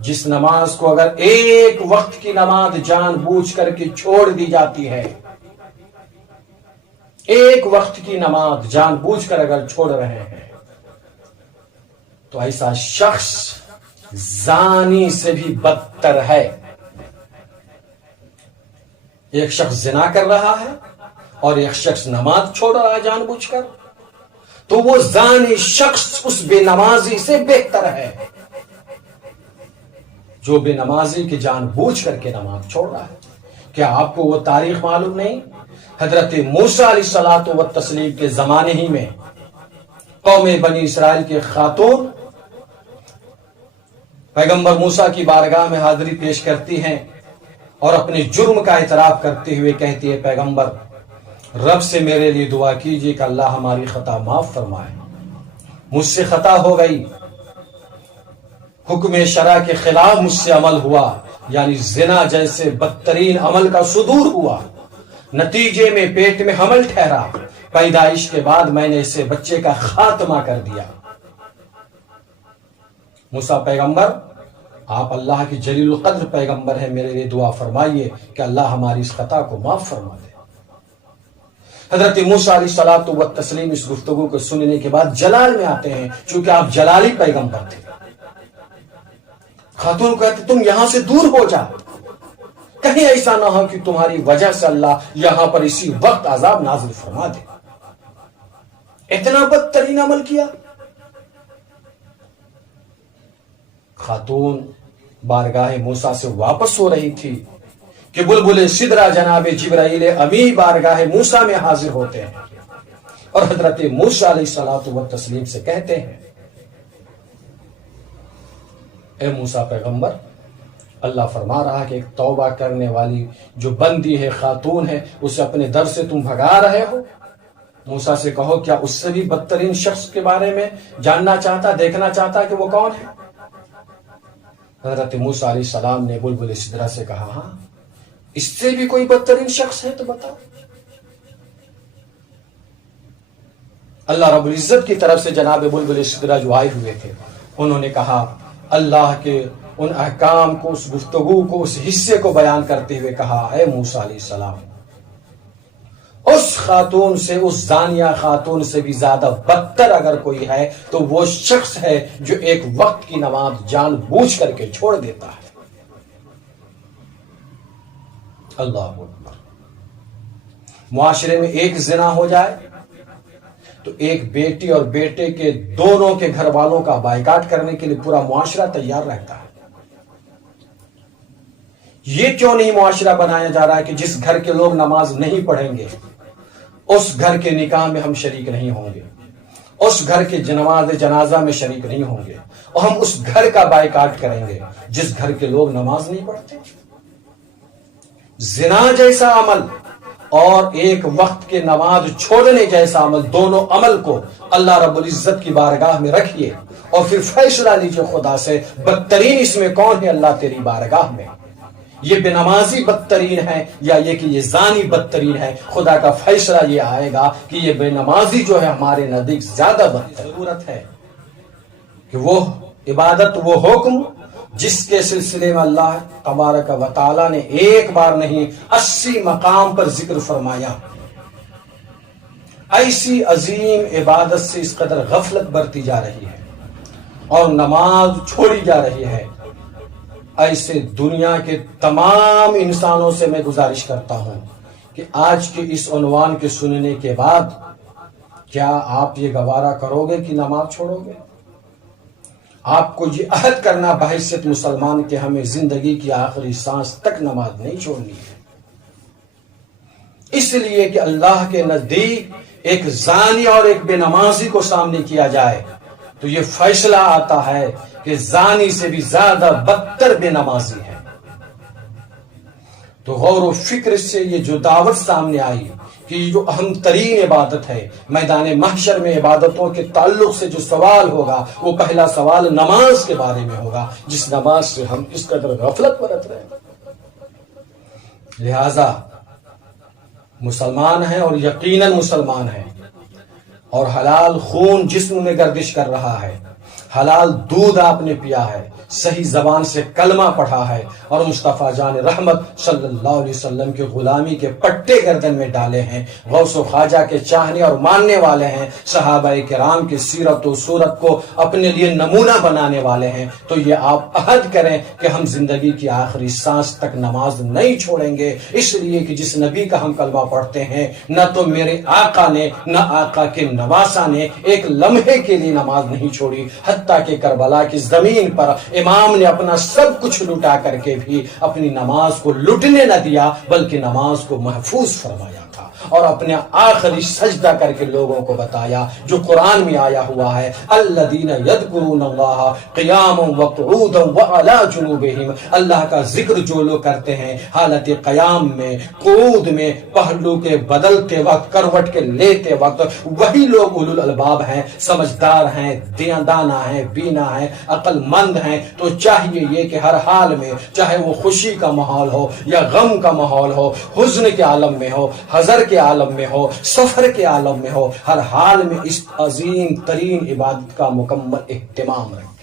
جس نماز کو اگر ایک وقت کی نماز جان بوجھ کر کے چھوڑ دی جاتی ہے، ایک وقت کی نماز جان بوجھ کر اگر چھوڑ رہے ہیں، تو ایسا شخص زانی سے بھی بدتر ہے۔ ایک شخص زنا کر رہا ہے اور ایک شخص نماز چھوڑ رہا ہے جان بوجھ کر، تو وہ زانی شخص اس بے نمازی سے بہتر ہے جو بے نمازی کی جان بوجھ کر کے نماز چھوڑ رہا ہے۔ کیا آپ کو وہ تاریخ معلوم نہیں؟ حضرت موسیٰ علیہ الصلوۃ والتسلیم کے زمانے ہی میں قوم بنی اسرائیل کے خاتون پیغمبر موسیٰ کی بارگاہ میں حاضری پیش کرتی ہیں اور اپنے جرم کا اعتراف کرتے ہوئے کہتی ہے، پیغمبر رب سے میرے لیے دعا کیجیے کہ اللہ ہماری خطا معاف فرمائے، مجھ سے خطا ہو گئی، حکم شرع کے خلاف مجھ سے عمل ہوا، یعنی زنا جیسے بدترین عمل کا صدور ہوا، نتیجے میں پیٹ میں حمل ٹھہرا، پیدائش کے بعد میں نے اسے بچے کا خاتمہ کر دیا۔ موسیٰ پیغمبر آپ اللہ کی جلیل القدر پیغمبر ہیں، میرے لیے دعا فرمائیے کہ اللہ ہماری اس خطا کو معاف فرما دے۔ حضرت موسیٰ علیہ الصلوۃ والتسلیم اس گفتگو کو سننے کے بعد جلال میں آتے ہیں، چونکہ آپ جلالی پیغمبر تھے۔ خاتون کہتے تم یہاں سے دور ہو جا، کہیں ایسا نہ ہو کہ تمہاری وجہ سے اللہ یہاں پر اسی وقت عذاب نازل فرما دے۔ اتنا بدترین عمل کیا۔ خاتون بارگاہ موسیٰ سے واپس ہو رہی تھی کہ بلبل سدرہ جناب جبرائیل امی بارگاہ موسیٰ میں حاضر ہوتے ہیں اور حضرت موسیٰ علیہ الصلوۃ والتسلیم سے کہتے ہیں، اے موسیٰ پیغمبر، اللہ فرما رہا کہ ایک توبہ کرنے والی جو بندی ہے، خاتون ہے، اسے اپنے در سے تم بھگا رہے ہو۔ موسیٰ سے کہو کیا اس سے بھی بدترین شخص کے بارے میں جاننا چاہتا، دیکھنا چاہتا کہ وہ کون ہے؟ حضرت موسیٰ علیہ السلام نے بلبل سدرہ سے کہا، ہاں اس سے بھی کوئی بدترین شخص ہے تو بتاؤ۔ اللہ رب العزت کی طرف سے جناب بلبل سدرہ جو آئے ہوئے تھے، انہوں نے کہا، اللہ کے ان احکام کو، اس گفتگو کو، اس حصے کو بیان کرتے ہوئے کہا، اے موسیٰ علیہ السلام، اس خاتون سے، اس زانیہ خاتون سے بھی زیادہ بدتر اگر کوئی ہے تو وہ شخص ہے جو ایک وقت کی نماز جان بوجھ کر کے چھوڑ دیتا ہے۔ اللہ اکبر۔ معاشرے میں ایک زنا ہو جائے تو ایک بیٹی اور بیٹے کے دونوں کے گھر والوں کا بائیکاٹ کرنے کے لیے پورا معاشرہ تیار رہتا ہے۔ یہ کیوں نہیں معاشرہ بنایا جا رہا ہے کہ جس گھر کے لوگ نماز نہیں پڑھیں گے اس گھر کے نکاح میں ہم شریک نہیں ہوں گے، اس گھر کے نماز جنازہ میں شریک نہیں ہوں گے، اور ہم اس گھر کا بائیکاٹ کریں گے جس گھر کے لوگ نماز نہیں پڑھتے۔ زنا جیسا عمل اور ایک وقت کے نماز چھوڑنے جیسا عمل، دونوں عمل کو اللہ رب العزت کی بارگاہ میں رکھیے اور پھر فیصلہ لیجیے خدا سے، بدترین اس میں کون ہے اللہ تیری بارگاہ میں؟ یہ بے نمازی بدترین ہے یا یہ کہ یہ زانی بدترین ہے؟ خدا کا فیصلہ یہ آئے گا کہ یہ بے نمازی جو ہے ہمارے نزدیک زیادہ بدتر۔ ضرورت ہے کہ وہ عبادت، وہ حکم جس کے سلسلے میں اللہ تبارک و تعالی نے ایک بار نہیں 80 مقام پر ذکر فرمایا، ایسی عظیم عبادت سے اس قدر غفلت برتی جا رہی ہے اور نماز چھوڑی جا رہی ہے۔ ایسے دنیا کے تمام انسانوں سے میں گزارش کرتا ہوں کہ آج کے اس عنوان کے سننے کے بعد کیا آپ یہ گوارا کرو گے کہ نماز چھوڑو گے؟ آپ کو یہ عہد کرنا بحیثیت مسلمان کہ ہمیں زندگی کی آخری سانس تک نماز نہیں چھوڑنی ہے، اس لیے کہ اللہ کے نزدیک ایک زانی اور ایک بے نمازی کو سامنے کیا جائے تو یہ فیصلہ آتا ہے کہ زانی سے بھی زیادہ بدتر بے نمازی ہے۔ تو غور و فکر سے یہ جو دعوت سامنے آئی کہ یہ جو اہم ترین عبادت ہے، میدان محشر میں عبادتوں کے تعلق سے جو سوال ہوگا وہ پہلا سوال نماز کے بارے میں ہوگا، جس نماز سے ہم اس قدر غفلت برت رہے ہیں۔ لہذا مسلمان ہیں اور یقیناً مسلمان ہیں اور حلال خون جسم میں گردش کر رہا ہے، حلال دودھ آپ نے پیا ہے، صحیح زبان سے کلمہ پڑھا ہے اور مصطفیٰ جان رحمت صلی اللہ علیہ وسلم کی غلامی کے پٹے گردن میں ڈالے ہیں، غوث و خواجہ کے چاہنے اور ماننے والے ہیں، صحابہ کرام کی سیرت و صورت کو اپنے لیے نمونہ بنانے والے ہیں، تو یہ آپ عہد کریں کہ ہم زندگی کی آخری سانس تک نماز نہیں چھوڑیں گے، اس لیے کہ جس نبی کا ہم کلمہ پڑھتے ہیں نہ تو میرے آقا نے نہ آقا کے نواسا نے ایک لمحے کے لیے نماز نہیں چھوڑی، حتیٰ کہ کربلا کی زمین پر امام نے اپنا سب کچھ لٹا کر کے بھی اپنی نماز کو لٹنے نہ دیا، بلکہ نماز کو محفوظ فرمایا تھا اور اپنے آخری سجدہ کر کے لوگوں کو بتایا جو قرآن میں آیا ہوا ہے، الذین یذکرون اللہ قیاما وقعودا وعلی جنوبہم، اللہ کا ذکر جو لوگ کرتے ہیں حالت قیام میں، قعود میں، پہلو کے بدلتے وقت، کروٹ کے لیتے وقت، وہی لوگ اولو الالباب ہیں، سمجھدار ہیں، دانا ہیں، بینا ہیں، عقل مند ہیں۔ تو چاہیے یہ کہ ہر حال میں، چاہے وہ خوشی کا ماحول ہو یا غم کا ماحول ہو، حزن کے عالم میں ہو، حضر کے عالم میں ہو، سفر کے عالم میں ہو، ہر حال میں اس عظیم ترین عبادت کا مکمل اہتمام رکھیں۔